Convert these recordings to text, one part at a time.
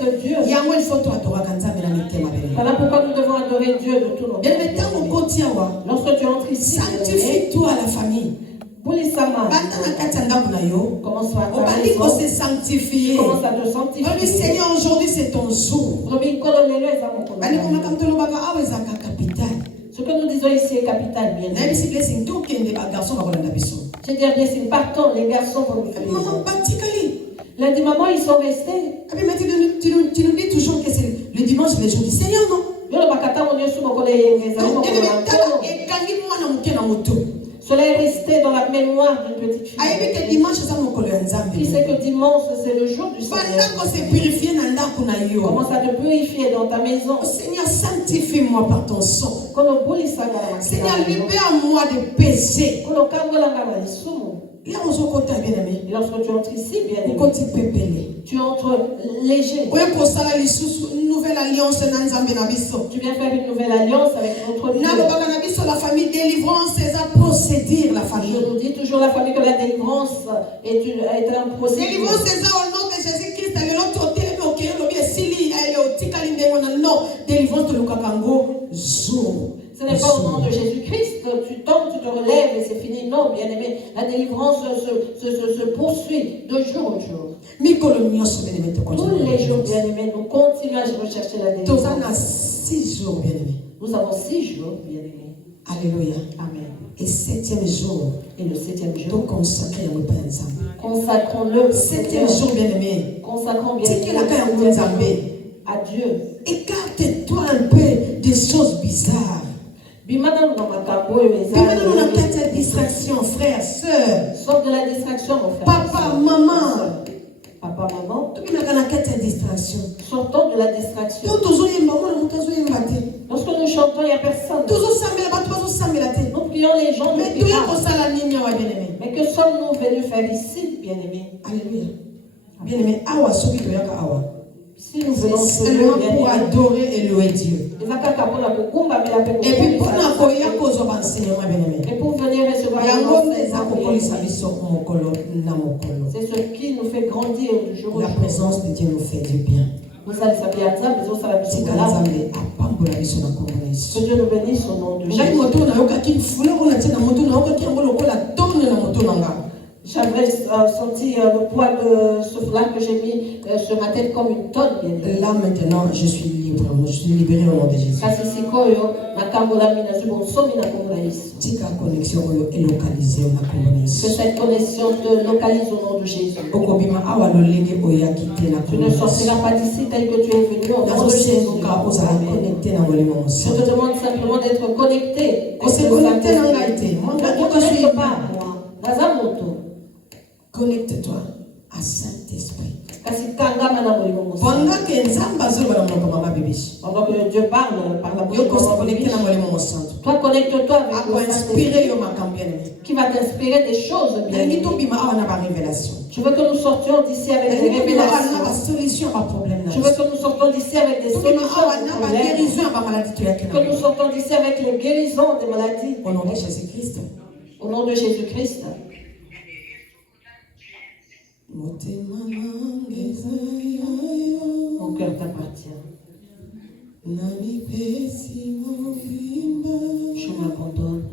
déteste Dieu. Voilà pourquoi nous devons adorer Dieu de tout notre cœur. Lorsque tu entres ici, sanctifie-toi à la famille. commence à se sanctifier. Commence à te sanctifier. Oui, Seigneur, aujourd'hui c'est ton jour. Ce que nous disons ici est capital, bien. C'est-à-dire, blessing, partons, les garçons vont nous faire. Il a dit, maman, ils sont restés. Tu nous dis toujours que c'est le dimanche, le jour du Seigneur, non? Cela est resté dans la mémoire d'une petite fille. Qui sait que dimanche c'est le jour du Seigneur. Commence à te purifier dans ta maison. Seigneur, sanctifie-moi par ton sang. Seigneur, libère-moi des péchés. Et lorsque tu entres ici, bien aimé, tu entres léger. Une nouvelle alliance. Tu viens faire une nouvelle alliance avec notre Dieu. La famille délivrance, c'est un procédure, la famille. Je nous dis toujours la famille que la délivrance est un procédure. Délivrance, c'est ça au nom de Jésus-Christ. Non, délivrance de Lukakango, jour. Ce n'est pas au nom de Jésus-Christ, tu tombes, tu te relèves et c'est fini. Non, bien aimé, la délivrance se poursuit de jour en jour. Tous les jours, bien aimé, nous continuons à rechercher la délivrance. Nous avons 6 jours, bien aimé. Nous avons 6 jours, bien aimé. Alléluia. Amen. Et 7e jour. Et le 7e jour. Consacrons-le. 7e jour, bien aimé. Consacrons bien à Dieu. Écarte-toi un peu des choses bizarres. Distraction, frère, soeur. Sors de la distraction, mon frère. Papa, maman. Papa, maman. Distraction. Sortons de la distraction. Lorsque nous chantons, il n'y a personne. Nous prions les gens. Mais que sommes-nous venus faire ici, bien-aimés? Alléluia. Bien-aimés, awa soki toyaka awa. Si nous venons seulement pour adorer et louer Dieu. Et puis pour venir recevoir c'est ce qui nous fait grandir du jour au jour. La présence de Dieu nous fait du bien. Que Dieu nous bénisse au nom de Jésus. J'avais senti le poids de ce foulard que j'ai mis sur ma tête comme une tonne. Là maintenant, je suis libre. Je suis libéré au nom de Jésus. Que cette connexion te localise au nom de Jésus. Tu ne sortiras pas d'ici tel que tu es venu au nom de Jésus. Je te demande simplement d'être connecté. Ne te connecte pas à moi. Connecte-toi à Saint-Esprit. Pendant que Dieu parle par la bouche de toi, connecte-toi avec le Saint-Esprit qui va t'inspirer des choses bien. Tu veux que nous sortions d'ici avec des révélations. Tu veux que nous sortions d'ici avec des solutions à nos problèmes. Que nous sortions d'ici avec les guérisons des maladies. Au nom de Jésus-Christ. Au nom de Jésus-Christ. Mon cœur t'appartient. Je m'abandonne.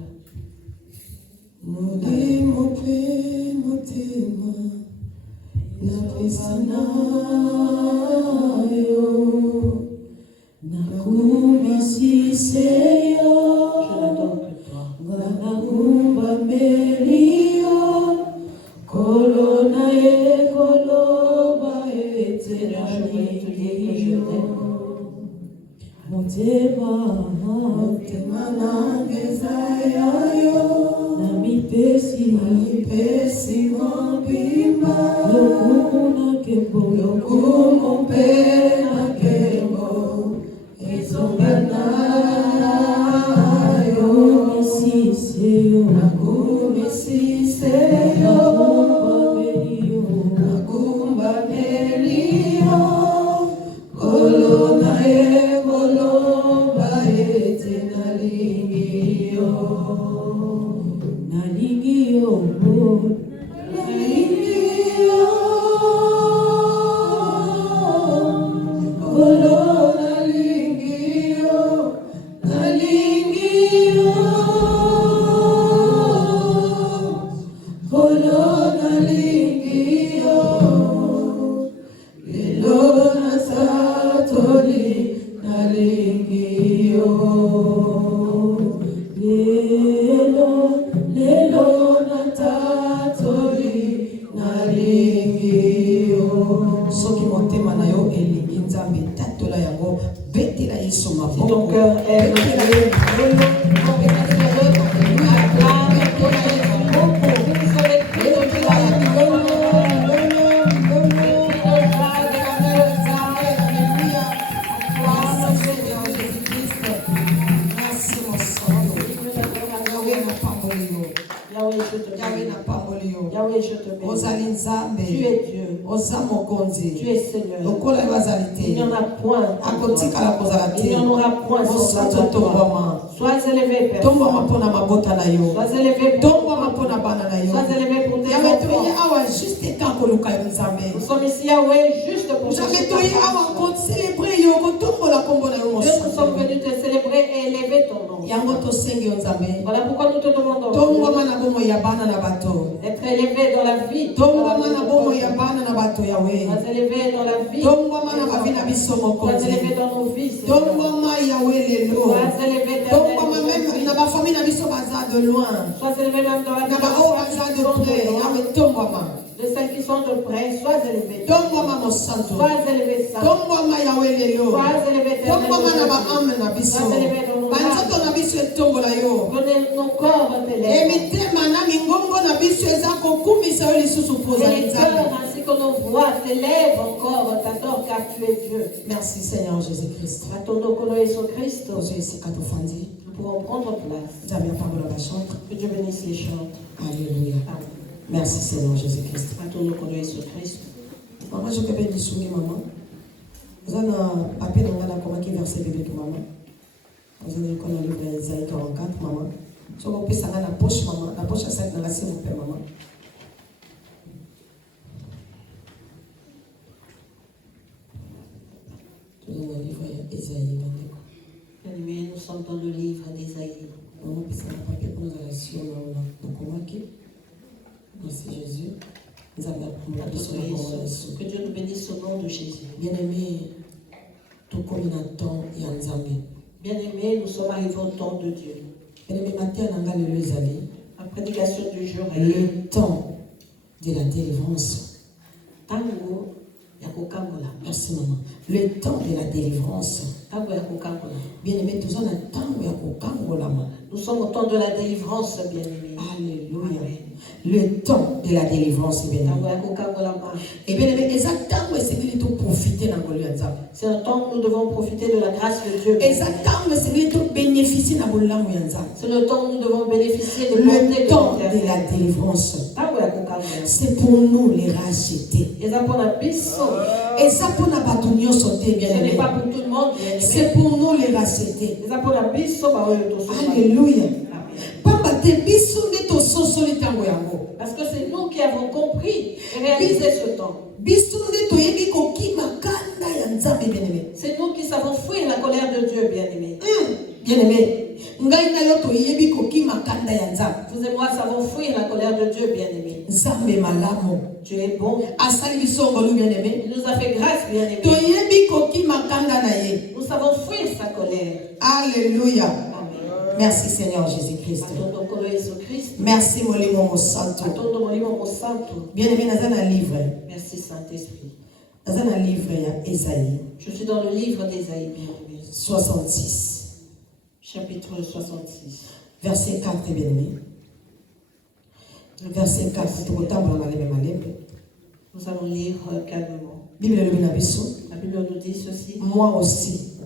motema na yo elingi nzambe tatola yango betela yesu maboko ton cœur est Yahweh, je te bénis. Tu es Dieu. Tu es Seigneur. Il n'y en a point. Il n'y en aura point sans toi. Sois élevé, Père. Sois élevé pour Sois élevé pour tes enfants. Nous sommes ici, Yahweh, juste pour te célébrer. Nous sommes venus te célébrer et élever ton nom. Voilà pourquoi nous te demandons d'être élevé dans la vie. Sois élevé dans la vie. Sois élevé dans nos vies. Sois élevé de celles qui sont de près, sois élevé. Sois élevé, Saint. Sois élevé, sois élevé dans nos âmes. Que nos corps t'élèvent. Et les cœurs ainsi que nos voix t'élèvent encore, t'adorent car tu es Dieu. Merci Seigneur Jésus-Christ. Nous pourrons prendre place. Que Dieu bénisse les chants. Alléluia. Merci Seigneur Jésus-Christ. Maman, je peux bénir sur maman. Vous avez un papier dans la comment qui verset bébé pour maman. Vous avez le livre Isaïe 44, maman. Je vous pèse la poche, maman. La poche à 5 dans la s'il vous plaît, maman. Je vous donne le livre Isaïe 24. Bien-aimés, nous sommes dans le livre d'Isaïe. Maman, pèse un papier pour nous aller sur comment qui. Merci Jésus. Que Dieu nous bénisse au nom de Jésus. Bien-aimé, tout comme il attend, il y a un Zambé. Bien-aimé, nous sommes arrivés au temps de Dieu. Bien-aimé, matin, on a les années. La prédication du jour est le temps de la délivrance. Tango, yakokangola. Merci maman. Le temps de la délivrance. Tango yakokangola. Bien-aimé, tout ça, on a tango yakokangola. Nous sommes au temps de la délivrance, bien-aimé. Alléluia. Amen. Le temps de la délivrance, bien-aimé. Et bien aimé, exactement, c'est qu'il faut profiter dans le temps. C'est un temps où nous devons profiter de la grâce de Dieu. Exactement, c'est qu'il faut bénéficier dans le temps. C'est le temps où nous devons bénéficier de le temps de la délivrance. C'est pour nous les racheter. Et ça pour ce n'est pas pour tout le monde. C'est pour nous les racheter. Alléluia. Parce que c'est nous qui avons compris et réalisé ce temps. C'est nous qui savons fuir la colère de Dieu, bien-aimé. Bien-aimé. Vous et moi savons fuir la colère de Dieu, bien-aimé. Dieu est bon. Il nous a fait grâce, bien-aimé. Nous savons fuir sa colère. Alléluia. Amen. Merci Seigneur Jésus-Christ. Merci Molimo Santo. Bien-aimé, nous avons un livre. Merci Saint-Esprit. Nous avons un livre à Isaïe. Je suis dans le livre d'Isaïe, bien-aimé. 66. Chapitre 66. Verset 4, bien-aimé. Verset 4. Nous allons lire calmement. La Bible nous dit ceci. Moi aussi,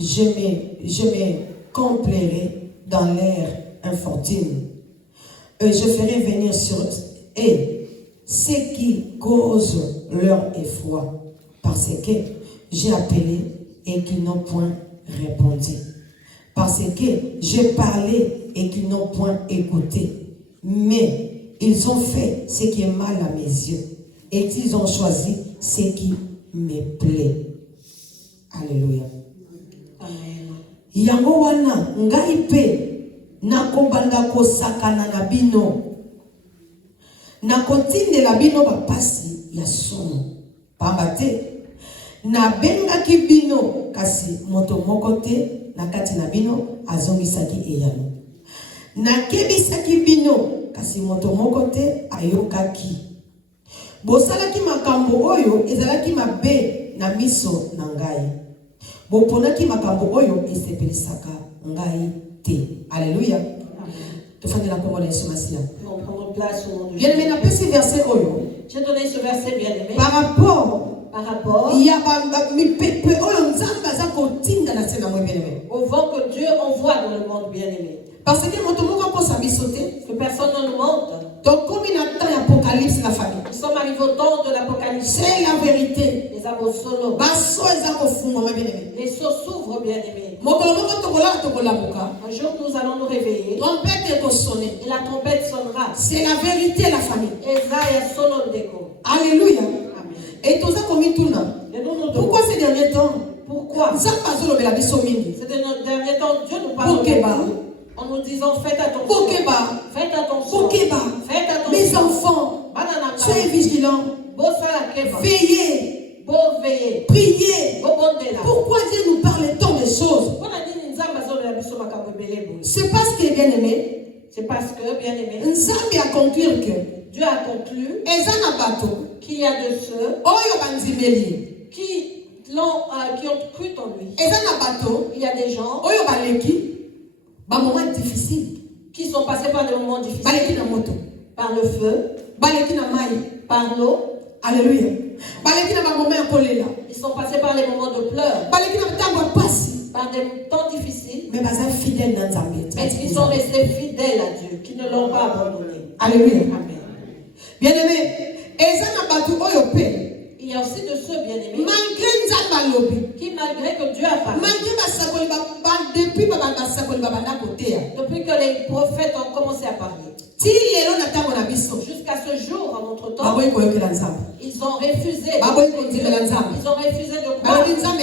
je me complairai dans l'air infortune. Et je ferai venir sur eux ceux qui causent leur effroi, parce que j'ai appelé et qu'ils n'ont point répondu. Parce que j'ai parlé et qu'ils n'ont point écouté. Mais ils ont fait ce qui est mal à mes yeux. Et ils ont choisi ce qui me plaît. Alléluia. Amen. Yango wana ngai pe nakobanda kosakana na bino. Nakotindela bino bapasi ya somo. Pamba te nabengaki bino kasi moto moko te nakati na bino azongisaki eyano. Nakebisaki bino kasi moto moko te ayokaki. Bosalaki makambo oyo ezalaki mabe na miso na ngai. Boponaki makambo oyo esepelisaka ngai te. Alléluia. Tofandi na kombo na Yesu Masia. On prend place au nom de Bien aimé, na pesi verset oyo. J'ai donné ce verset bien aimé. Par rapport il y a au vent que Dieu envoie dans le monde bien aimé. Parce que personne ne nous montre. Donc comme il attend l'Apocalypse la famille. Nous sommes arrivés au temps de l'Apocalypse. C'est la vérité. Les amos solo. Les seaux s'ouvrent bien aimé. Un jour nous allons nous réveiller. Et la trompette sonnera. C'est la vérité la famille. Alléluia. Et tout ça comme tout là. Pourquoi ces derniers temps? Pourquoi? Ces derniers temps, Dieu nous parle en nous disant faites attention. Faites attention. Faites attention. Mes enfants, soyez vigilants. Veillez. Priez. Pourquoi Dieu nous parle tant de choses? C'est parce qu'il est bien aimé. C'est parce que bien aimé. Nzambe a conclu que Dieu a conclu qu'il y a de ceux qui ont cru en lui. Il y a des gens qui sont passés par des moments difficiles, par le feu, par l'eau. Alléluia. Ils sont passés par les moments de pleurs, par des temps difficiles, mais ils sont restés fidèles à Dieu, qui ne l'ont pas abandonné. Alléluia. Amen. Bien aimé, il y a aussi de ceux bien aimés qui, malgré que Dieu a parlé, depuis que les prophètes ont commencé à parler, jusqu'à ce jour, en notre temps, ils ont refusé de croire. En disant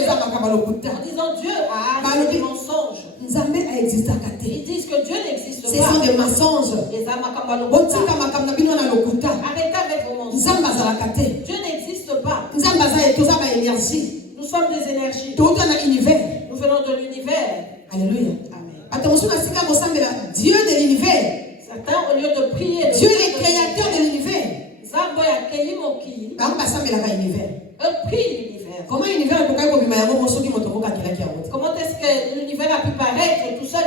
Dieu a des mensonges. Ils disent que Dieu n'existe pas. Ce sont des mensonges. Arrêtez avec vos mensonges. Dieu n'existe pas. Nous sommes des énergies. Nous venons de l'univers. Alléluia. Amen. Dieu de l'univers. Certains, au lieu de prier, Dieu est le créateur de l'univers. Eux prient l'univers. Comment l'univers Comment est-ce que l'univers a pu paraître tout seul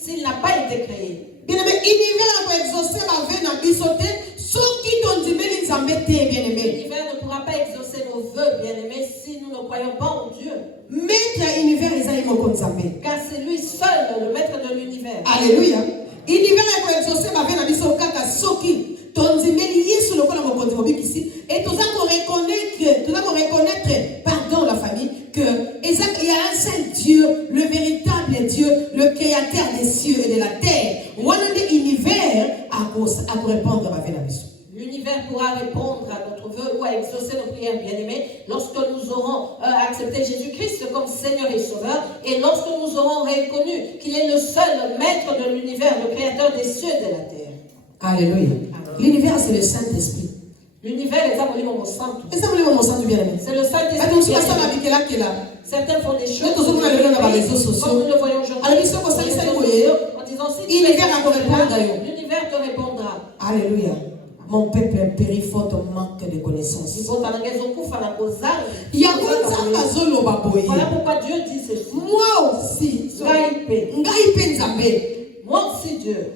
s'il n'a pas été créé? Bien aimé, L'univers ne pourra pas exaucer nos vœux, bien aimés, si nous ne croyons pas en Dieu. Car c'est lui seul le maître de l'univers. Alléluia. L'univers est exaucé par Soki. Et tout ça pour reconnaître, pardon la famille, qu'il y a un seul Dieu, le véritable Dieu, le créateur des cieux et de la terre. L'univers a répondre à la mission. L'univers pourra répondre à notre vœu ou à exaucer nos prières bien-aimées lorsque nous aurons accepté Jésus-Christ comme Seigneur et Sauveur et lorsque nous aurons reconnu qu'il est le seul maître de l'univers, le créateur des cieux et de la terre. Alléluia. L'univers, c'est le Saint-Esprit. L'univers est un monument saint. C'est le Saint-Esprit. Certains font des choses comme nous le voyons aujourd'hui en disant si l'univers te répondra. Alléluia. Mon peuple périt faute manque de connaissances. Voilà pourquoi Dieu dit ceci. Moi aussi. Moi aussi Dieu.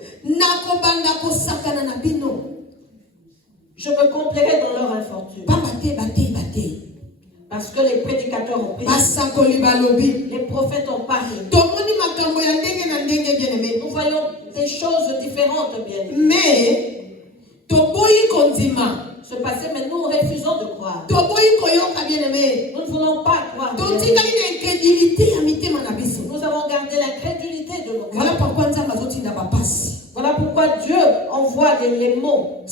Je me complairai dans leur infortune. Parce que les prédicateurs ont prié. Les prophètes ont parlé. Nous voyons des choses différentes, bien aimés. Mais se passer, mais nous refusons de croire. Nous ne voulons pas croire. Nous avons gardé la crédulité de nos cœurs. Voilà pourquoi Dieu envoie les mots. Et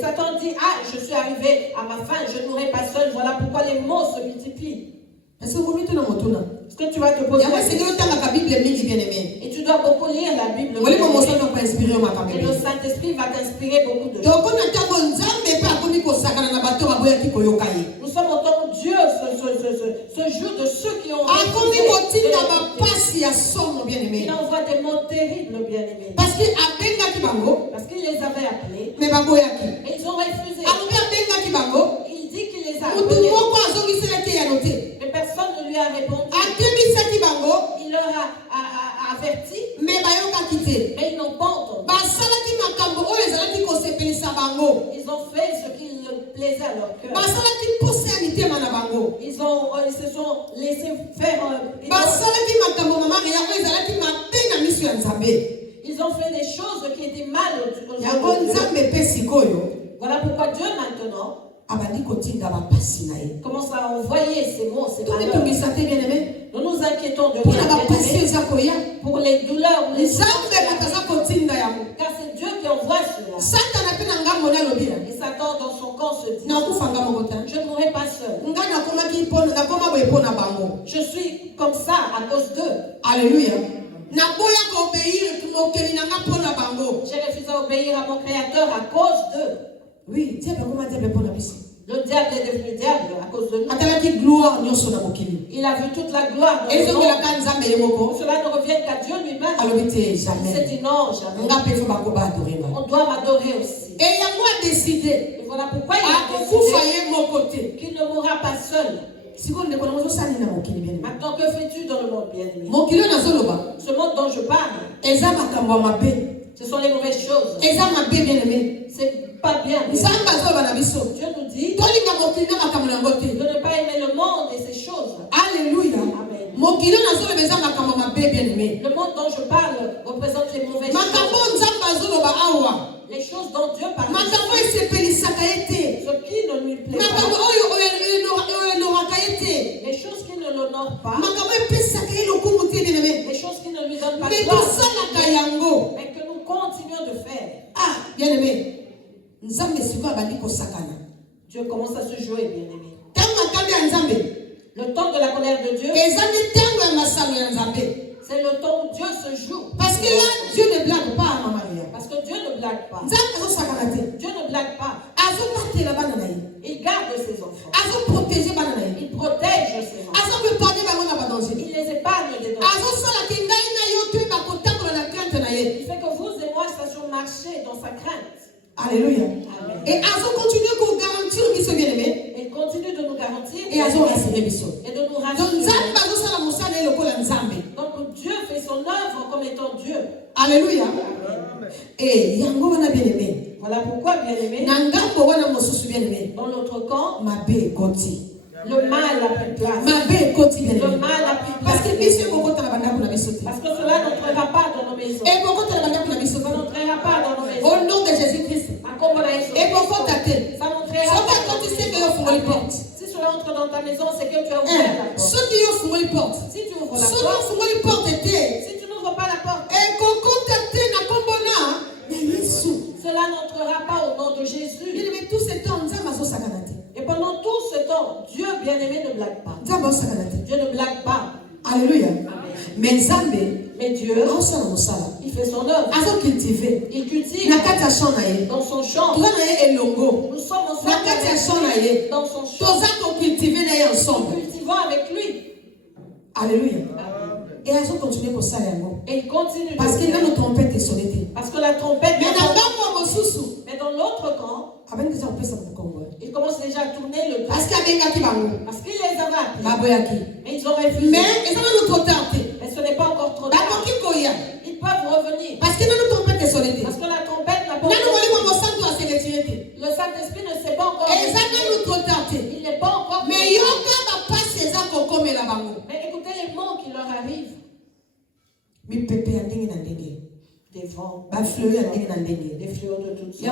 Satan dit, ah, je suis arrivé à ma fin, je n'aurai pas seul. Voilà pourquoi les mots se multiplient. Est-ce que tu vas te poser la question? Et tu dois beaucoup lire la Bible. Et le Saint-Esprit va t'inspirer beaucoup de choses. Nous sommes en tant que Dieu ce jour de ceux qui ont il envoie des mots terribles, bien-aimés. Parce que Parce qu'il les avait appelés. Mais Et ils ont refusé. Il dit qu'il les a appelés. Mais personne ne lui a répondu. Il leur a averti. Mais ils n'ont pas entendu. Ils ont fait ce qui plaisait à leur cœur. Ils se sont laissés faire. Ils ont fait des choses qui étaient mal aux yeux. Voilà pourquoi Dieu maintenant commence à envoyer ces mots, ces malheurs. Nous nous inquiétons de rien pour les douleurs ou les car c'est Dieu qui envoie cela. Et Satan dans son camp se dit, je ne mourrai pas seul. Je suis comme ça à cause d'eux. Alléluia. J'ai refusé d'obéir à mon Créateur à cause d'eux. Oui, le diable est devenu diable à cause de nous. Il a vu toute la gloire de Dieu. Cela ne revient qu'à Dieu lui-même. C'est dit non, jamais. On doit m'adorer aussi. Et voilà pourquoi il a décidé qu'il ne mourra pas seul. Maintenant, que fais-tu dans le monde bien-aimé? Ce monde dont je parle, ce sont les mauvaises choses. C'est pas bien. Dieu nous dit de ne pas aimer le monde et ses choses. Alléluia. Amen. Le monde dont je parle représente les mauvaises choses. Les choses dont Dieu parle. Ce qui ne lui plaît pas. Les choses qui ne l'honorent pas. Les choses qui ne lui donnent pas de gloire. Mais que nous continuons de faire. Ah, bien aimé. Dieu commence à se jouer, bien aimé. Le temps de la colère de Dieu, c'est le temps où Dieu se joue. Parce que là, Dieu ne blague pas, Maman Maria. Parce que Dieu ne blague pas. Dieu ne blague pas. Il garde ses enfants. Il protège ses enfants. Il les épargne des dangers. Il fait que vous et moi sachions marcher dans sa crainte. Alléluia. Amen. Et continue de garantir, et il continue de nous garantir et de nous rassurer. Donc Donc Dieu fait son œuvre comme étant Dieu. Alléluia. Amen. Et yango wana bien aimé. Voilà pourquoi, bien aimé, Nangambo wana mosusu bien aimé. dans notre camp, Mabe koti. le mal a pris place. Mabe koti bien Le aimé. mal a pris place. Parce que biso bokota na banda kuna biso. Parce que cela n'entrera pas dans nos maisons. Et bokota na banda kuna biso. Ça n'entrera pas dans nos maisons. Au nom de Jésus-Christ. Et bokota te. Ça n'entrera pas dans nos maisons. Si cela entre dans ta maison, c'est que tu as ouvert la porte. Ceux qui ouvrent la porte. Si tu ouvres la porte. Si tu n'ouvres pas la porte. Cela n'entrera pas au nom de Jésus. Et pendant tout ce temps, Dieu bien-aimé ne blague pas. Dieu ne blague pas. Alléluia. Mais Dieu, il fait son œuvre. Il cultive dans son champ. Nous sommes ensemble dans son champ. Nous cultivons avec lui. Alléluia. Et il continue. Parce qu'il a une trompette et sonneté. Parce que la trompette. Mais dans l'autre camp, il commence déjà à tourner le dos. Parce qu'il les avait appelés. Mais ils ont refusé. Mais ce n'est pas encore trop tard. Ils peuvent revenir. Parce que la trompette n'a pas encore. Le Saint-Esprit ne s'est pas encore. Il n'est pas encore. Mais écoutez les mots qui leur arrivent. Des vents, des fléaux de toutes sortes.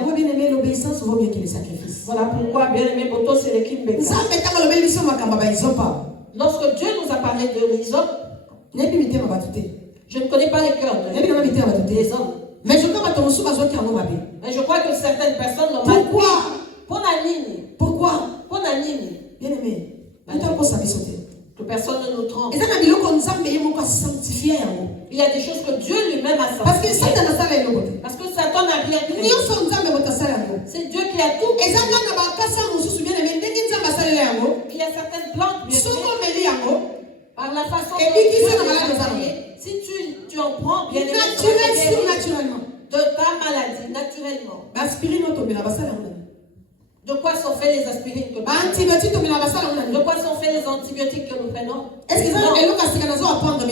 L'obéissance vaut mieux que les sacrifices. Voilà pourquoi, bien aimé, Boto, c'est l'équipe Beka. Lorsque Dieu nous a parlé de l'hysope, je ne connais pas les cœurs des hommes. Mais je crois que certaines personnes l'ont mal. Pourquoi? Bien aimé, que personne ne nous trompe. Il y a des choses que Dieu lui-même a sanctifiées. Parce que Satan n'a rien créé. C'est Dieu qui a tout. Il y a certaines plantes, par la façon dont Dieu les a créées, si tu en prends bien naturellement. De ta maladie naturellement. De quoi sont faits les aspirines que nous prenons? De quoi sont faits les antibiotiques que nous prenons? Est-ce que ça Non. est le cas que nous apprendre?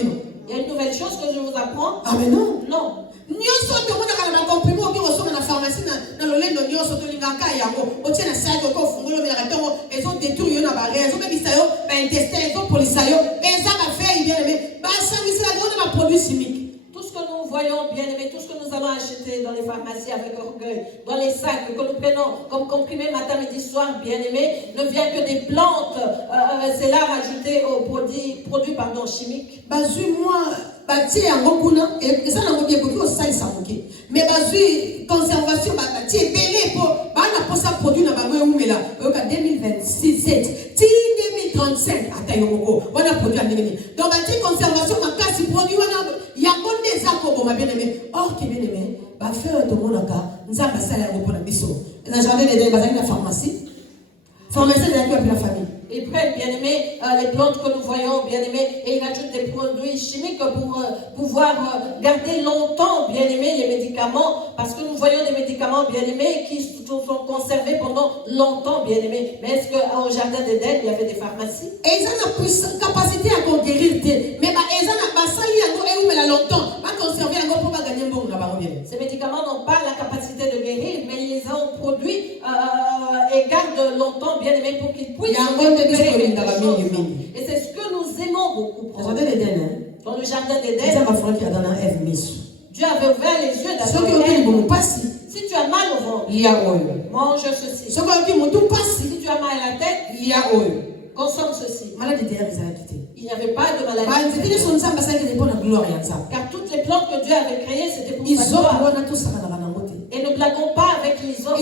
Il y a une nouvelle chose que je vous apprends. Ah mais non. Non. Nous sommes tous les comprimés qui ressortent dans la pharmacie dans le lait de l'oignon sur le lingaka yango. On tient un sac au fungolo mais attends, ils ont détruit une barrière, ils ont mis ça yo, intestin, ils ont police yo, et ça va faire bien mais ça c'est la grande produit chimique. Tout ce que nous voyons, bien aimé, tout ce que nous allons acheter dans les pharmacies avec orgueil, dans les sacs que nous prenons comme comprimés matin, midi, soir, bien aimé, ne vient que des plantes. C'est là rajouté aux produits chimiques. Moi, et ça n'a pas bien beaucoup ça ça mais conservation c'est belé pour ça produit na bango mais là 2026 2035 atayoko wana produit en ennemi donc conservation makasi produit wana ya bonne za ko bon bien aimé or qui bien aimé ba faire to monaka nzamba sala ko na biso na jardin de bazali na pharmacie de la famille. Ils prennent, bien aimé, les plantes que nous voyons, bien aimé, et ils rajoutent des produits chimiques pour pouvoir garder longtemps, bien aimé, les médicaments, parce que nous voyons des médicaments, bien aimés, qui sont conservés pendant longtemps, bien aimé. Mais est-ce qu'au jardin d'Éden, il y avait des pharmacies? Et ils ont la capacité à guérir, mais ils ont la longtemps, à conserver encore pour gagner bon. Ces médicaments n'ont pas la capacité de guérir, mais ils les ont produits et gardent longtemps, bien aimé, pour qu'ils puissent. Et c'est ce que nous aimons beaucoup. Dans le jardin d'Éden, Dieu avait ouvert les yeux d'Adam. Si tu as mal au ventre, mange ceci. Si tu as mal à la tête, consomme ceci. Il n'y avait pas de maladie. Car toutes les plantes que Dieu avait créées, c'était pour sa gloire. Et ne blaguons pas avec les autres.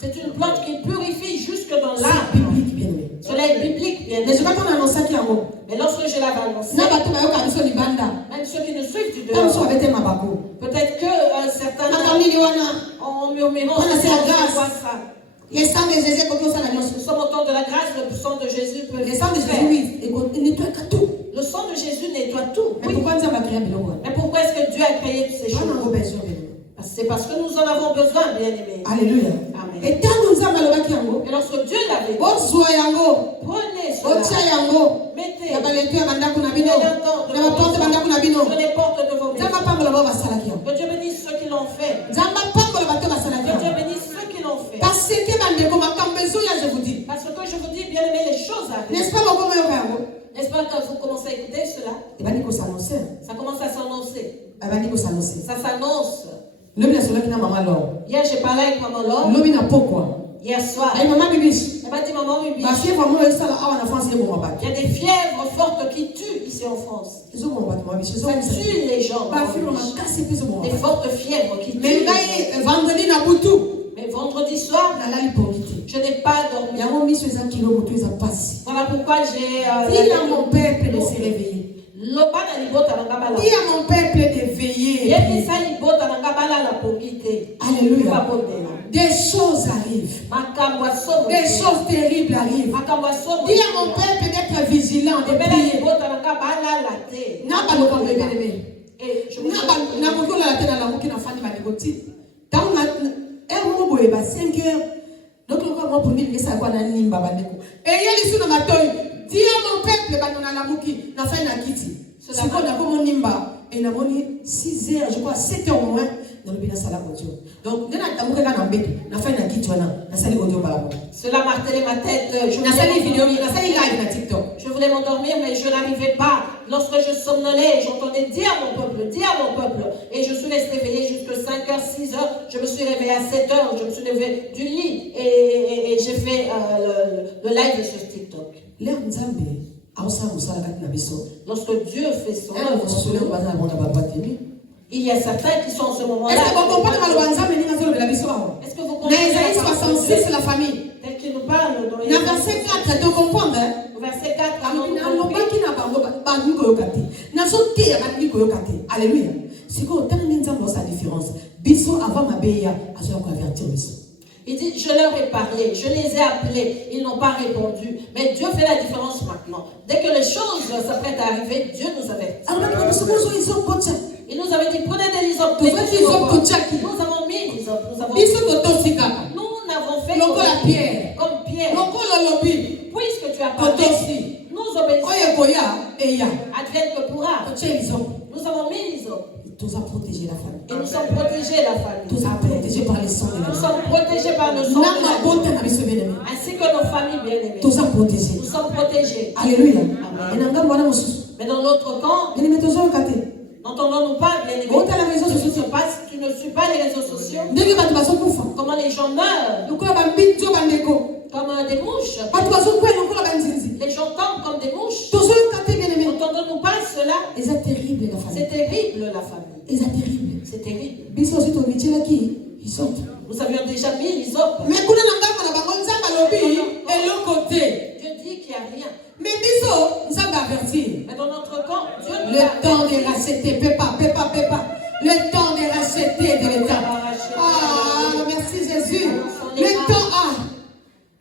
C'est une plante qui purifie jusque dans l'âme. Cela est biblique, bien sûr. Mais lorsque je l'avais annoncé, même ceux qui nous suivent du dehors, peut-être que certains ont murmuré, les sangs de Jésus, nous sommes au temps de la grâce, le sang de Jésus peut les sangs de Jésus, oui, nettoie tout. Le sang de Jésus nettoie tout. Mais pourquoi nous avons créé? Mais pourquoi est-ce que Dieu a créé toutes ces choses? C'est parce que nous en avons besoin, bien aimés. Alléluia. Amen. Et lorsque Dieu l'avait dit, prenez cela, mettez sur les portes de vos maisons. Que Dieu bénisse ceux qui l'ont fait. Que Dieu bénisse ceux qui l'ont fait. Parce que je vous dis, bien aimés, les choses arrivent. N'est-ce pas que vous commencez à écouter cela? Ça commence à s'annoncer. Ça s'annonce. Hier, j'ai parlé avec maman Laure. Hier soir. Elle m'a dit, maman Bibi, il y a des fièvres fortes qui tuent ici en France. Ça tue les gens. Des fortes fièvres qui tuent. Mais vendredi soir, je n'ai pas dormi. Voilà pourquoi j'ai... Dis à mon peuple de se réveiller. Dis à mon peuple de veiller. Alléluia. Des choses arrivent. Des choses terribles arrivent. Dis à mon peuple d'être vigilant, de prier. Dis à mon peuple, et n'a 6 heures, je crois 7 heures au moins, dans le bien salle audio. Donc, cela martelait ma tête. Je voulais m'endormir, mais je n'arrivais pas. Lorsque je somnolais, j'entendais dis à mon peuple. Et je suis resté éveillé jusqu'à 5h, 6h. Je me suis réveillé à 7h. Je me suis levé du lit et j'ai fait le live sur TikTok. Lorsque Dieu fait son œuvre, il y a certains qui sont en ce moment-là. Est-ce que vous comprenez la famille? Tel qu'il nous parle dans les verset 4, tu comprends? Verset 4. Alléluia. C'est quoi? Sa différence. Biso avant ma béia, à ce qu'on avertir. Il dit, je leur ai parlé, je les ai appelés, ils n'ont pas répondu. Mais Dieu fait la différence maintenant. Dès que les choses s'apprêtent à arriver, Dieu nous avertit. Il nous avait dit, prenez des l'hysope. Nous avons mis l'hysope. Nous n'avons fait comme Pierre. Puisque tu as parlé, nous obéissons. Advienne que pourra. Nous avons mis l'hysope. Nous avons protégé la famille. Et nous sommes protégés la famille. Nous sommes protégés par le sang de la Nous sommes protégés par le sang de la vie. Ainsi que nos familles bien-aimées. Nous sommes protégés. Nous sommes protégés. Alléluia. Amen. Mais dans l'autre camp, n'entendons-nous pas, bien-aimés, tu ne suis pas les réseaux sociaux. Comment les gens meurent comme des mouches. Les gens tombent comme des mouches. N'entendons-nous pas cela? C'est terrible la famille. C'est terrible la famille. C'est terrible. C'est terrible. Nous avions déjà mis l'hysope. Mais Dieu dit qu'il n'y a rien. Mais dans notre camp, Dieu nous le temps de racheter, pépa. Le temps de racheter de l'état. Ah, merci Jésus. Le temps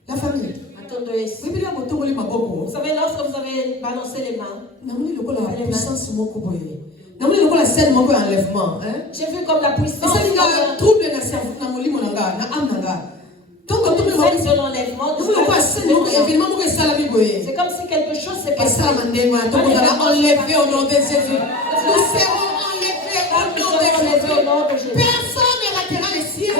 la famille. Vous savez, lorsque vous avez balancé les mains, j'ai vu comme la puissance. De l'enlèvement. C'est comme si quelque chose s'est passé. On va enlever au nom de Jésus. Nous serons enlevés au nom de Jésus. Personne ne ratera les cieux.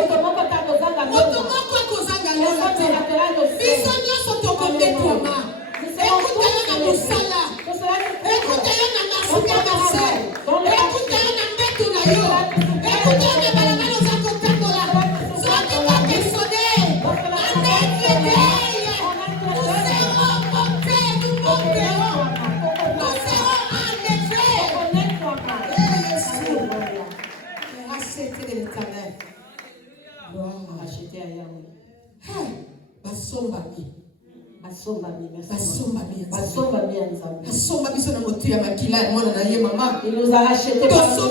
Il nous a racheté par son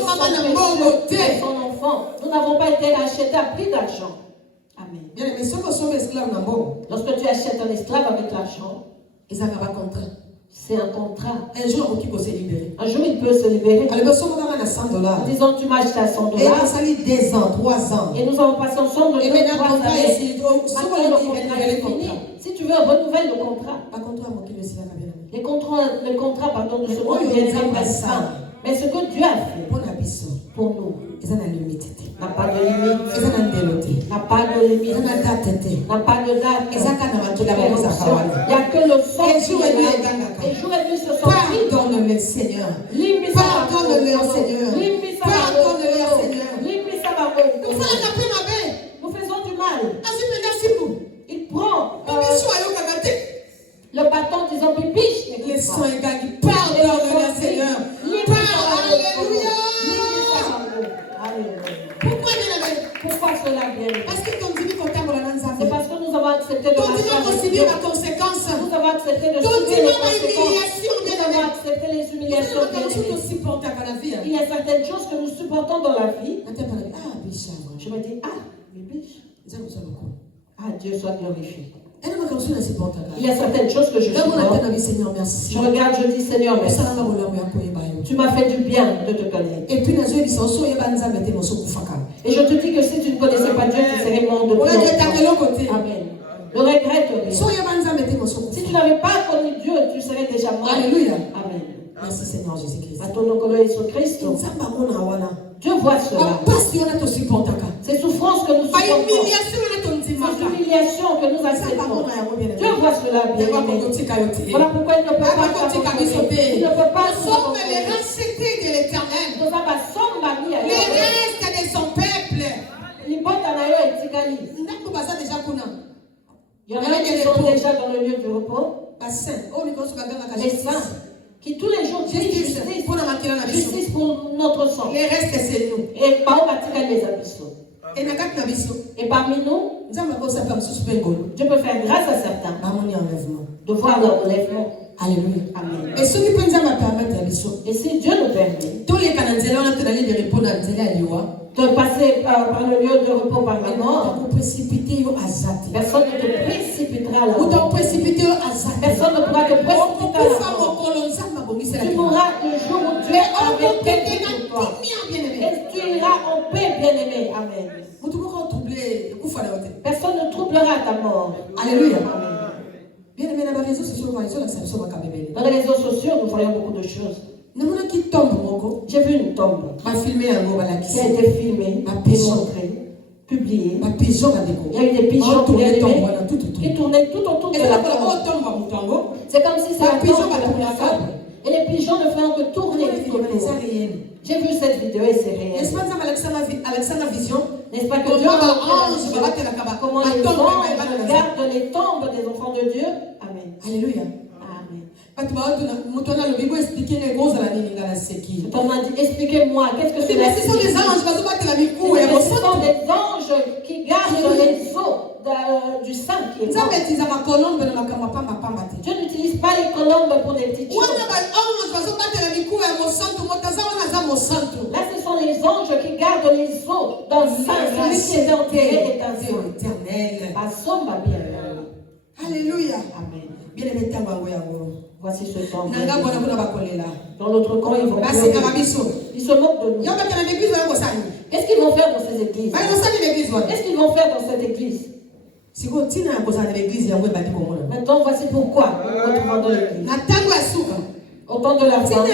enfant. Nous n'avons pas été rachetés à prix d'argent. Amen. Lorsque tu achètes un esclave avec l'argent, c'est un contrat. Un jour, il peut se libérer. Un jour, il peut se libérer. $100. Disons, tu m'as acheté à $100. Et ça a 2 ans, 3 ans. Et nous avons passé ensemble. Et maintenant, maintenant, le contrat est fini. Si tu veux, renouvelle le contrat. Le contrat, de ce monde viendra pas fin. Mais ce que Dieu a fait pour nous n'a pas de limite. N'a pas de limite. N'a pas de date. Il n'y a que le sang. Et jour et nuit se sont pardonne-le, Seigneur. Pardonne-le, Seigneur. Pardonne-le, Seigneur. Nous faisons du mal. Il prend le bâton disant bibiche. Les soins gagnent. Pardonne-le, Seigneur. Alléluia. Pourquoi cela vient? Parce que ton dîme comptable la nanza. C'est parce que nous avons accepté de marcher. Ton dîme la conséquence. Nous avons accepté de ton subir les conséquences. Nous avons accepté les humiliations. Il y a certaines choses que nous supportons dans la vie. Je me dis, bibiche. Dieu soit glorifié. Il y a certaines choses que je supporte. Je regarde, je dis Seigneur, merci. Tu m'as fait du bien de te connaître. Et je te dis que si tu ne connaissais pas Dieu, tu serais mort de toi. Amen. Ne regrette rien. Si tu n'avais pas connu Dieu, tu serais déjà mort. Alléluia. Amen. Merci Seigneur Jésus-Christ. Dieu voit cela. Ces souffrances que nous supportons. Ces humiliations que nous acceptons. Dieu voit cela bien. Voilà pourquoi il ne peut pas t'abandonner. Il ne peut pas nous sommes les rachetés de l'Éternel. Les restes de son peuple. Il y en a qui sont déjà dans le lieu du repos. Les saints qui tous les jours disent justice pour notre sang. Les restes c'est nous. Et parmi nous, Dieu peut faire grâce à certains de voir leur enlèvement. Alléluia. Amen. Et si Dieu nous permet, tous les de passer par le lieu de repos par la mort. Personne ne te précipitera là. Personne ne pourra te précipiter à la mort. Tu mourras le jour où Dieu a avec toi. Et tu iras en paix, bien-aimé. Amen. Personne ne troublera ta mort. Alléluia. Bien-aimé, dans les réseaux sociaux, nous voyons beaucoup de choses. J'ai vu une tombe qui a été filmée, montrée, publiée. Il y a eu des pigeons qui tournaient tout autour de la tombe. C'est comme si c'était la tombe. Et les pigeons ne font que tourner. J'ai vu cette vidéo et c'est réel. N'est-ce pas que Dieu a comment les anges gardent les tombes des enfants de Dieu? Amen. Alléluia. On m'a dit, expliquez-moi, qu'est-ce que c'est? Ce sont des anges. Ce sont des anges qui gardent les os du sang qui est mort. Dieu n'utilise pas les colombes pour des petites choses. Là, ce sont les anges qui gardent les os dans le sang. Celui qui est enterré est un sang éternel. Alléluia. Amen. Voici ce temps. Dans notre camp, ils vont pleurer. Ils se moquent de nous. Qu'est-ce qu'ils vont faire dans ces églises? Qu'est-ce qu'ils vont faire dans cette église? Maintenant, voici pourquoi nous retrouvons dans l'église. Au temps de la foi.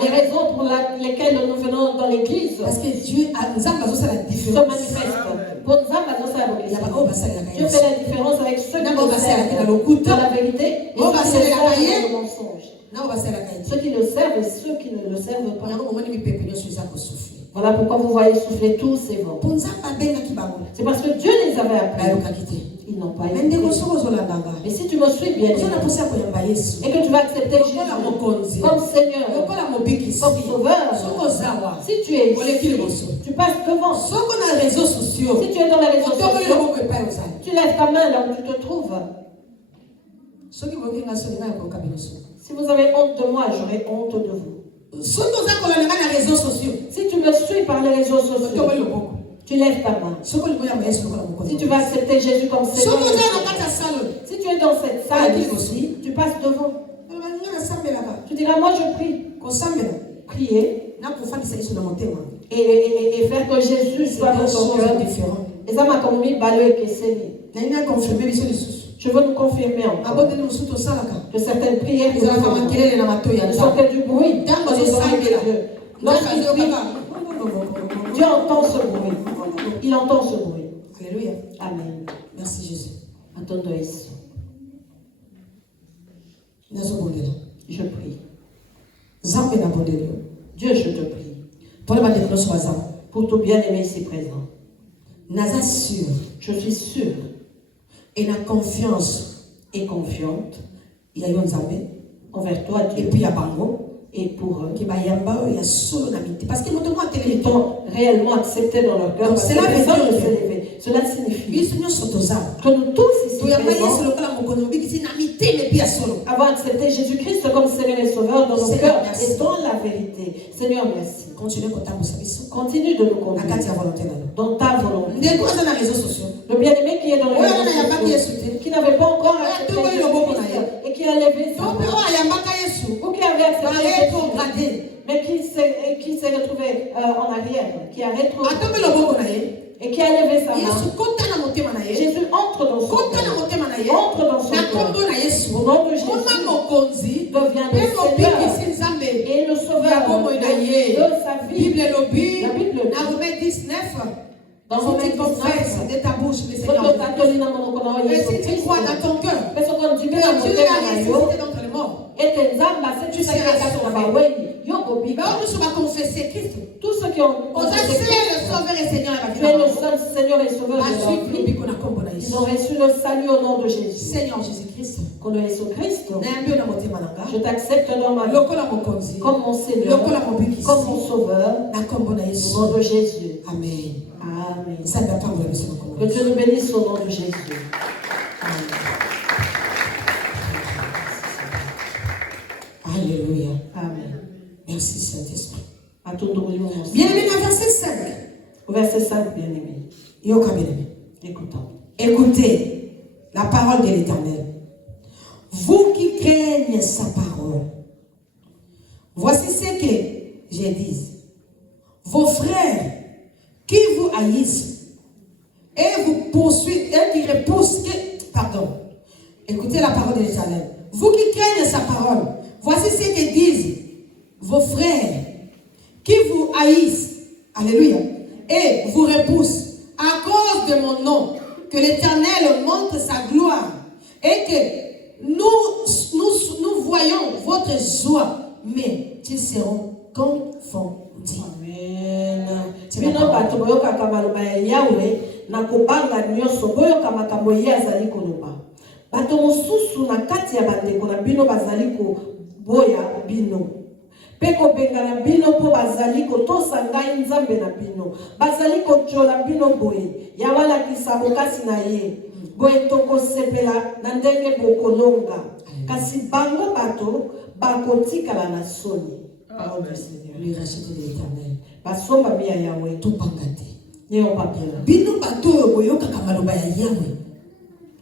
Les raisons pour lesquelles nous venons dans l'église. Parce que Dieu se manifeste. Pour Dieu fait la différence avec ceux qui le servent dans la vérité et ceux qui le servent dans le mensonge. Ceux qui le servent et ceux qui ne le servent pas. Voilà pourquoi vous voyez souffler tous ces vents. C'est parce que Dieu les avait appelés. Ils n'ont pas été. Mais si tu me suis bien et que tu vas accepter Jésus comme Seigneur, comme Sauveur, si tu es ici, tu passes devant. Si tu es dans les réseaux sociaux, tu lèves ta main là où tu te trouves. Si vous avez honte de moi, j'aurai honte de vous. Si tu me suis par les réseaux sociaux, tu lèves ta main. Si tu vas accepter Jésus comme Seigneur, si tu es dans cette salle ici, tu passes devant. Tu diras, moi je prie. Prier et faire que Jésus soit dans ton cœur. Et ça m'a commis balé que c'est. Je veux nous confirmer encore que certaines prières ne sont que du bruit dans les oreilles de Dieu. Lorsqu'il prie, Dieu entend ce bruit. Il entend ce bruit. Alléluia. Amen. Merci Jésus. Attendons ici. Je prie. Dieu, je te prie. Pour tout bien-aimé ici présent. Je suis sûr. Et la confiance et confiante. Il y a eu un envers toi, Dieu. Et puis il y a Bango. Et pour eux, il y a solo n'amitié. Parce que ils t'ont réellement accepté dans leur cœur. Donc cela veut dire cela signifie que nous tous ici avoir accepté Jésus-Christ comme Seigneur et Sauveur dans nos cœurs et dans la vérité. Seigneur, merci. Continue de nous conduire dans ta volonté. Le bien-aimé qui est dans le réseau, qui n'avait pas encore accepté Jésus-Christ et qui a levé sa main, ou qui avait accepté, mais qui s'est retrouvé en arrière, qui a rétrogradé et qui a levé sa main. Jésus entre dans son cœur. Entre dans son cœur. Au nom de Jésus, devient le Seigneur et le Sauveur de sa vie. La Bible dit, dans Romains 19, de ta bouche, et si tu crois dans ton cœur que Dieu a ressuscité d'entre les morts, tu seras sauvé. Nous va confesser Christ. Tous ceux qui ont confessé le Sauveur et Seigneur, tu es le seul Seigneur et Sauveur de leur vie. Ils ont reçu le salut au nom de Jésus. Seigneur Jésus-Christ, je t'accepte dans ma vie comme mon Seigneur, comme mon Sauveur, au nom de Jésus. Amen. Amen. Que Dieu nous bénisse au nom de Jésus. Amen. Alléluia. Amen. Merci Saint-Esprit. À tout le monde. Bien-aimé, Au verset 5, bien-aimé. Écoutez la parole de l'Éternel. Vous qui craignez sa parole, voici ce que je dis. Vos frères qui vous haïssent et vous poursuivent et qui repoussent, écoutez la parole de l'Éternel. Vous qui craignez sa parole, voici ce que disent vos frères qui vous haïssent, alléluia, et vous repoussent à cause de mon nom, que l'Éternel montre sa gloire et que nous voyons votre joie, mais ils seront confondus. Amen. Bino bato boyoka kamaloba ya Yahweh na kobanga nyonso boyoka makambo ye azali koloba. Bato mosusu na kati ya bandeko na bino bazali koboya bino. Pe kobenga na bino po bazali kotosa ngai nzambe na bino. Bazali kojola bino boye. Ya wala kisabo kasi na ye. Boye tokosepela na ndenge bokolonga. Kasi bango bato bakotikala na soni. Parole du Seigneur. Le racheté de l'Éternel. Basomba bia Yahweh. Tout pangate. Néo papier. Bino bato boyoka kamaloba ya Yahweh.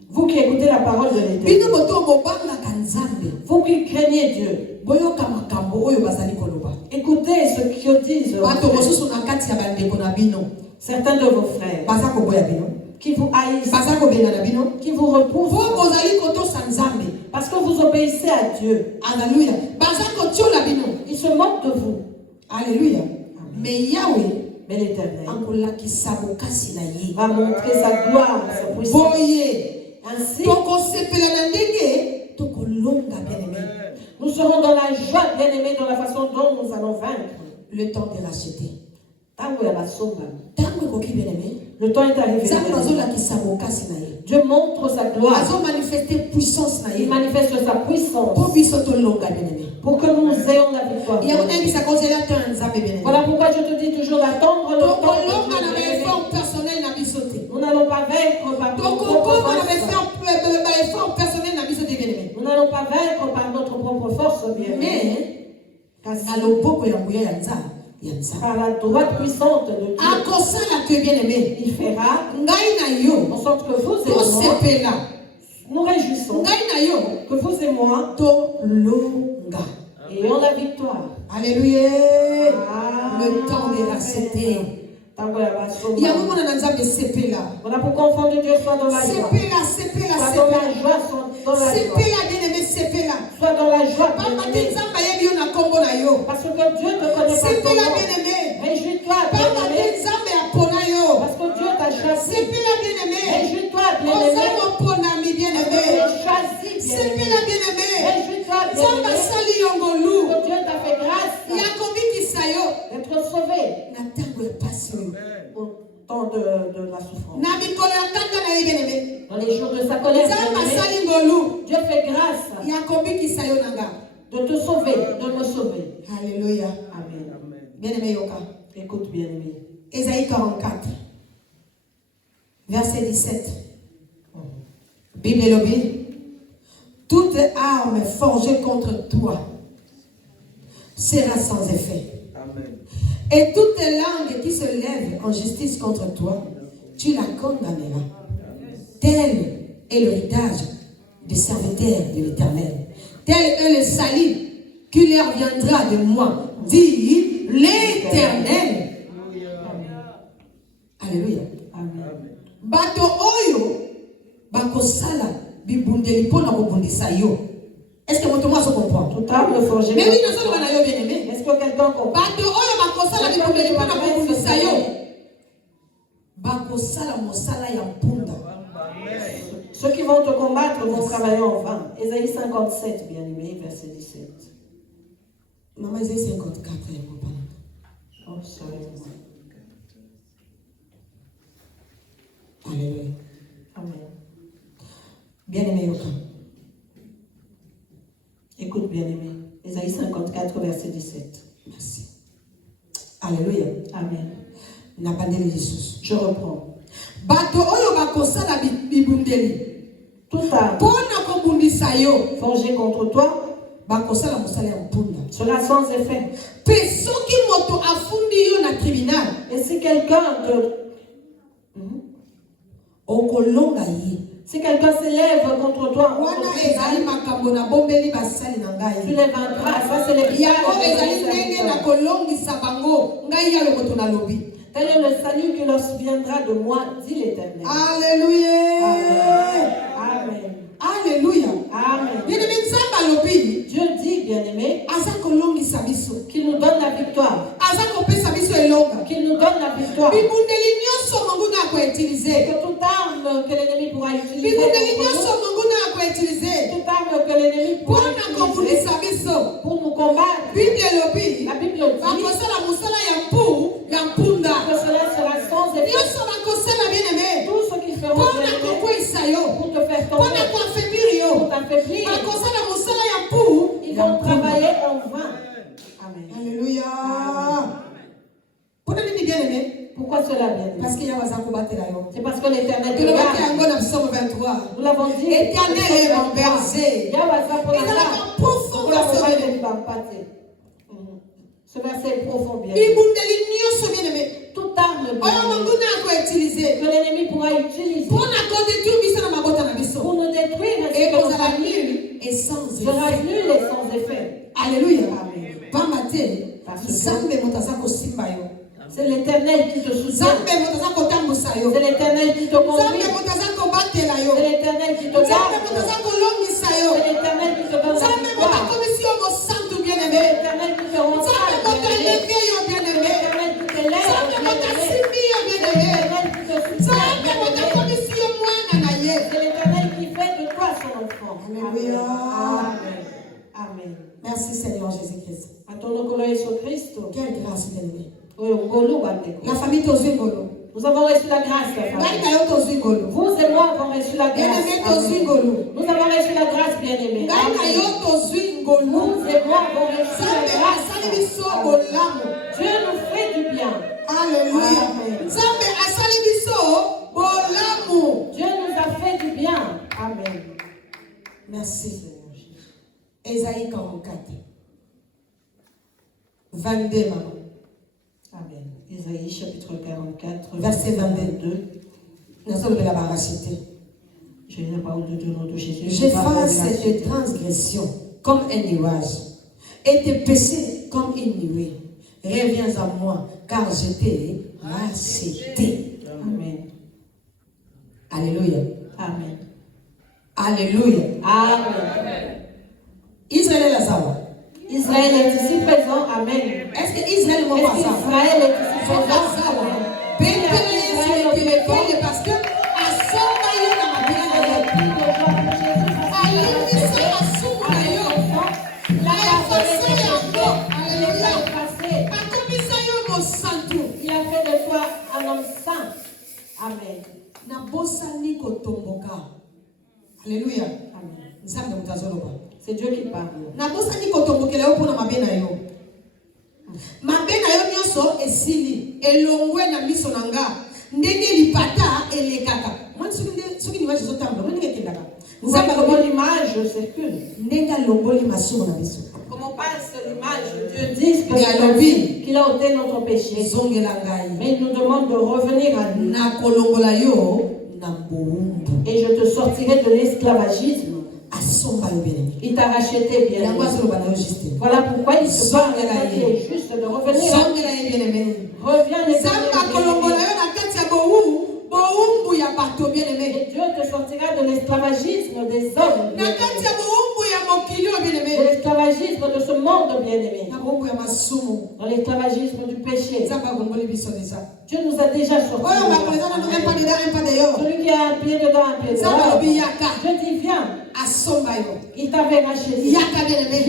Vous qui écoutez la parole de l'Éternel. Bino bato bobanga kanzambe. Vous qui craignez Dieu. Boyoka makambo oyo bazali koloba. Écoutez ce qu'ils disent. Bato mosusu na kati ya bandeko na bino. Certains de vos frères. Bazako boya bino. Qui vous haïssent. Bazako benga na bino. Qui vous repoussent. Vous bozali koto sanzambe. Parce que vous obéissez à Dieu. Alléluia. Bazako tiola bino. Ils se moquent de vous. Alléluia. Mais Yahweh, mais l'Éternel va montrer sa gloire, sa puissance. Ainsi, nous serons dans la joie, bien-aimés, dans la façon dont nous allons vaincre. Le temps de racheter. Le temps est arrivé. Dieu montre sa gloire. Il manifeste sa puissance. Pour que nous ayons la victoire. Voilà pourquoi je te dis toujours d'attendre le temps. Nous n'allons pas vaincre par notre propre force. Nous n'allons pas vaincre par notre propre force, bien. Mais par la droite puissante de Dieu, il fera en sorte que vous et moi nous réjouissons, que vous et moi ayons la victoire. Alléluia. Le temps de racheter. Voilà pourquoi enfant de Dieu soit dans la joie. Soit dans la joie, soit dans la joie. Soit dans la joie. Parce que Dieu te connaît par ton nom. Réjouis-toi, bien-aimé. Parce que Dieu t'a choisi. Réjouis-toi, bien-aimé. Choisi, bien-aimé. Réjouis-toi, bien-aimé. Que Dieu t'a fait grâce d'être sauvé au temps de la souffrance. Dans les jours de sa colère, Dieu fait grâce de te sauver, de me sauver. Alléluia. Amen. Bien-aimé Yoka. Écoute, bien-aimé. Ésaïe 44, verset 17. Bible lobby. Toute arme forgée contre toi sera sans effet. Amen. Et toute langue qui se lève en justice contre toi, tu la condamneras. Tel est l'héritage des serviteurs de l'Éternel. Tel est le salut qui leur viendra de moi, dit l'Éternel. Alléluia. Amen. Bato oyo bakosala bibundeli pona kobundisa yo. Est-ce que votre moi se comprend? Tout arme forgée. Mais oui, nous sommes bien aimés. Est-ce que quelqu'un comprend? Bato oyo bakosala bibundeli pona kobundisa yo. Bakosala mosala ya mpunda. Ceux qui vont te combattre vont travailler en vain. Ésaïe 57, bien aimé, verset 17. Maman, Ésaïe 54, elle est pas. Oh, sorry. Alléluia. Amen. Bien aimé, Yoka. Écoute, bien aimé. Ésaïe 54, verset 17. Merci. Alléluia. Amen. N'a pas de Jesus. Je reprends. Bato oyo bakosala bibundeli. Tout arme pona kobundisa yo forgé contre toi sera sans effet. Et si quelqu'un si quelqu'un s'élève contre toi, tu les vaincras. Ça, c'est les tel est le salut qui leur viendra de moi, dit l'Éternel. Alléluia. Amen. Alléluia. Amen. Bien-aimé, Dieu dit, bien-aimé, qu'il nous donne la victoire. Qu'il nous donne la victoire. Que toute arme que l'ennemi pourra utiliser. Toute arme que l'ennemi pourra utiliser pour nous combattre. La Bible dit que cela sera sans effet. Tout ce qui feront pour te faire tomber, pour t'affaiblir, ils vont travailler en vain. Amen. Alléluia. Pourquoi cela, bien? Parce qu'il y a c'est parce que l'Éternel te regarde. Nous l'avons dit. L'Éternel est mon berger. Ce verset est profond, bien. Toute arme que l'ennemi pourra utiliser pour nous détruire et pour nos familles sera nul et sans effet. Alléluia. C'est l'Éternel qui te soutient. C'est l'Éternel qui te conduit. C'est l'Éternel qui te garde. C'est l'Éternel qui te donne la victoire. C'est l'Éternel qui te rend stable. C'est l'Éternel qui t'élève. C'est l'Éternel qui te soutient. C'est l'Éternel qui fait de toi son enfant. Alléluia. Amen. Amen. Merci Seigneur Jésus-Christ. Quelle grâce, bien-aimé. La famille Tozingolo. Nous avons reçu la grâce. Vous et moi avons reçu la grâce. Nous avons reçu la grâce, bien-aimés. Vous et moi avons reçu la grâce. Dieu nous fait du bien. Alléluia. Dieu nous a fait du bien. Amen. Merci. Ésaïe 44. 22, maman. Amen. Ésaïe chapitre 44, verset 22. Je lis la parole de Dieu, nom de Jésus. J'efface tes transgressions comme un nuage et tes péchés comme une nuée. Reviens à moi, car je t'ai racheté. Amen. Alléluia. Amen. Alléluia. Amen. Israël est là. Israël est ici présent. Amen. Est-ce que Israël est présent? Amen. Parce que il a fait de toi un homme saint. Amen. Alléluia. Amen. C'est Dieu qui parle. Vous savez comment l'image circule. Comment passe l'image, Dieu dit qu'il a ôté notre péché. Mais il nous demande de revenir à lui. Et je te sortirai de l'esclavagisme. Il t'a racheté, bien. Voilà pourquoi il te parle qu'il est juste de revenir à lui. Reviens les et Dieu te sortira de l'esclavagisme des hommes. De l'esclavagisme de ce monde, bien-aimé. Dans l'esclavagisme du péché. Dieu nous a déjà sortis. Celui qui a un pied dedans, un pied dehors. Je dis viens. Il t'avait racheté. Viens, bien-aimé.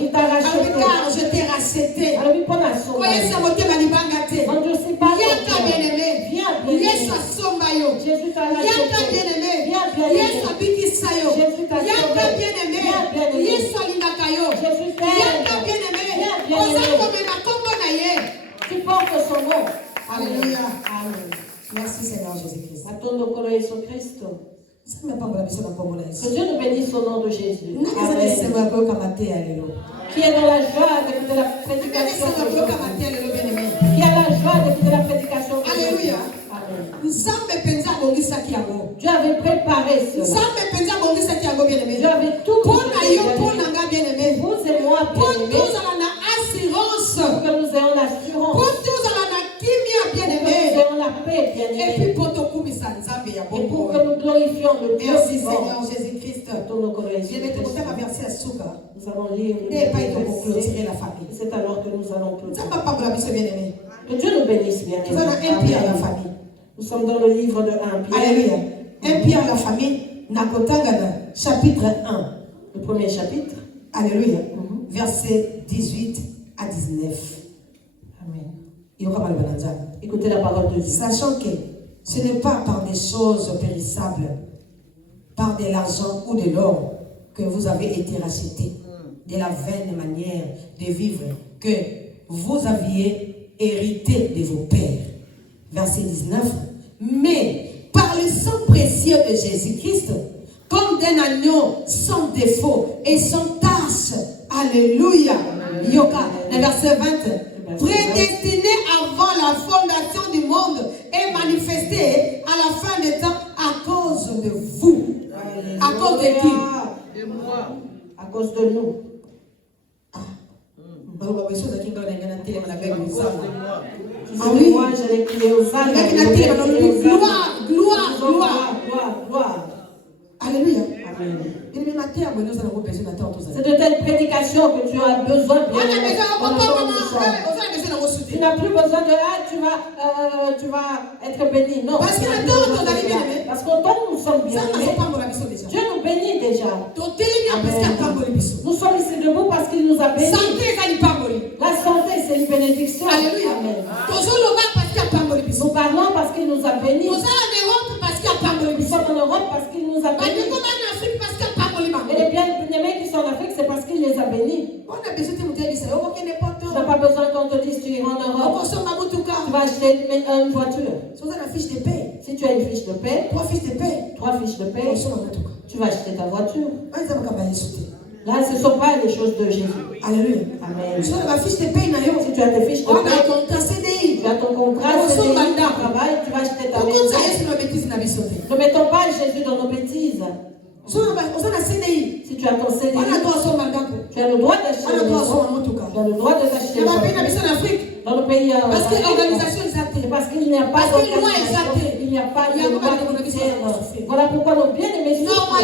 Il t'a racheté. Car je t'ai racheté. Alors lui prends la somme. Endurcis pas. Viens, bien-aimé. Jésus t'a racheté. Viens, bien-aimé. Jésus t'a sauvé. Jésus t'aime. Viens, bien-aimé. Tu portes son nom. Alléluia. Amen. Merci Seigneur Jésus-Christ. Attends le Cristo. Que Dieu nous bénisse au nom de Jésus. Amen. Qui est dans la joie d'écouter la prédication. Qui a la joie d'écouter la prédication. Alléluia. Dieu avait préparé cela. Dieu avait tout préparé. Vous et moi, bien-aimés, que nous ayons l'assurance. Que nous ayons la paix, bien-aimés. Et pour que nous glorifions le Dieu vivant. Jésus-Christ. Nous allons lire le verset. C'est alors que nous allons clôturer. Que Dieu nous bénisse, bien-aimés. Nous sommes dans le livre de 1 Pierre. Alléluia. 1 Pierre la famille, chapitre 1. Le premier chapitre. Alléluia. Verset 18 à 19. Amen. Écoutez la parole de Dieu. Sachant que ce n'est pas par des choses périssables, par de l'argent ou de l'or, que vous avez été rachetés de la vaine manière de vivre que vous aviez hérité de vos pères. Verset 19. Mais par le sang précieux de Jésus-Christ, comme d'un agneau sans défaut et sans tache. Alléluia. Yoka. Le verset 20. Prédestiné avant la fondation du monde et manifesté à la fin des temps à cause de vous. Alléluia. À cause de qui? De moi. À cause de nous. Ah oui. Moi, je l'ai crié aux âmes. Gloire. Alléluia. Amen. C'est de telle prédication que tu as besoin. Tu n'as plus besoin de tu vas être béni. Non. Parce qu'au temps où nous sommes bien aimés, Dieu nous bénit déjà. Nous sommes ici debout parce qu'il nous a bénis. La santé, c'est une bénédiction. Alléluia. Amen. Nous parlons parce qu'il nous a bénis. Nous sommes en Europe parce qu'il nous a bénis. Et les bien-aimés qui sont en Afrique, c'est parce qu'il les a bénis. Tu n'as pas besoin qu'on te dise tu iras en Europe. Tu vas acheter une voiture. Si tu as une fiche de paie, 3 fiches de paie, tu vas acheter ta voiture. Là, ce ne sont pas les choses de Jésus. Alléluia. Amen. Si tu as tes fiches de paie, tu as ton contrat CDI, travail, tu vas acheter ta maison. Ne mettons pas Jésus dans nos bêtises. Si tu as ton CDI, tu as le droit d'acheter une maison. Tu as le droit de t'acheter une maison. Dans le pays, parce qu'il n'y a pas d'organisation, il n'y a pas de loi chrétienne. Voilà pourquoi nos bien-aimés souffrent.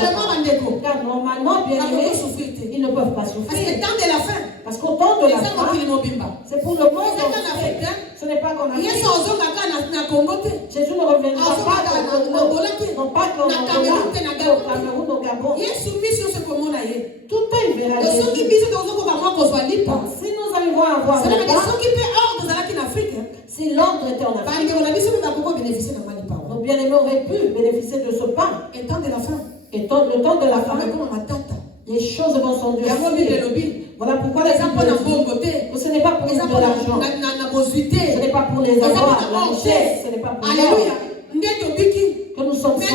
Car normalement, bien-aimés, ils ne peuvent pas souffrir. Parce qu'au temps de la fin, c'est pour le monde entier. Ce n'est pas comme Jésus ne reviendra pas non pas comme au Cameroun, au Gabon. Tout est vers Jésus. Si nous arrivons à avoir le temps, si l'ordre était en Afrique, nos bien-aimés auraient pu bénéficier de ce pain. Et le temps de la fin, les choses vont s'endurer. Voilà pourquoi les enfants ce n'est pas pour de l'argent. Ce n'est pas pour les avoirs, la richesse. Ce n'est pas pour Alléluia. Que nous sommes sauvés.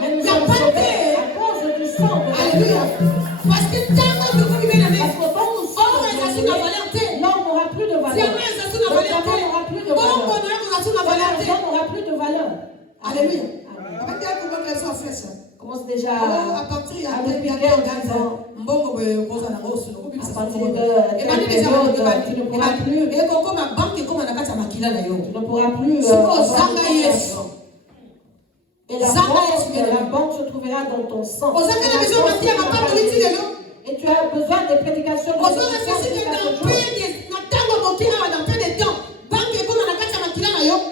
Mais nous sommes sauvés à cause du sang. Alléluia. Parce que tant que nous sommes bien aimés, l'homme n'aura plus de valeur. L'argent n'aura plus de valeur. Alléluia. Commence déjà à partir à respirer en disant, à partir de telle période, tu ne pourras plus et la banque se trouvera dans ton sang. Et tu as besoin des prédications.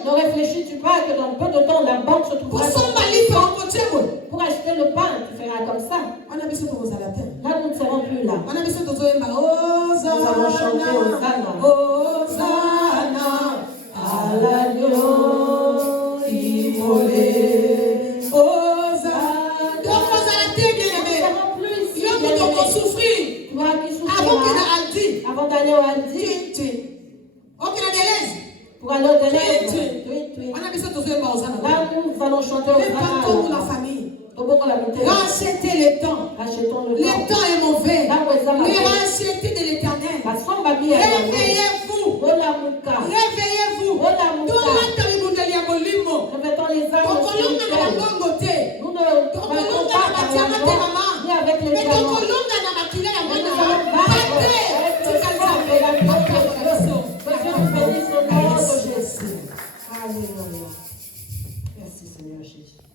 Ne réfléchis-tu pas que dans peu de temps la banque se trouvera dans ton sang pour acheter le pain, tu feras comme ça. Là, nous ne serons plus là. Nous allons chanter Hosanna à l'agneau immolé. Hosanna. Donc, nous serons plus ici. Avant d'aller au Aldi. Pour aller au délai. Là, nous allons chanter au Répartons pour la famille. Rachetez les temps. Le temps est mauvais. Mais rachetez de l'éternel. Réveillez-vous. Réveillez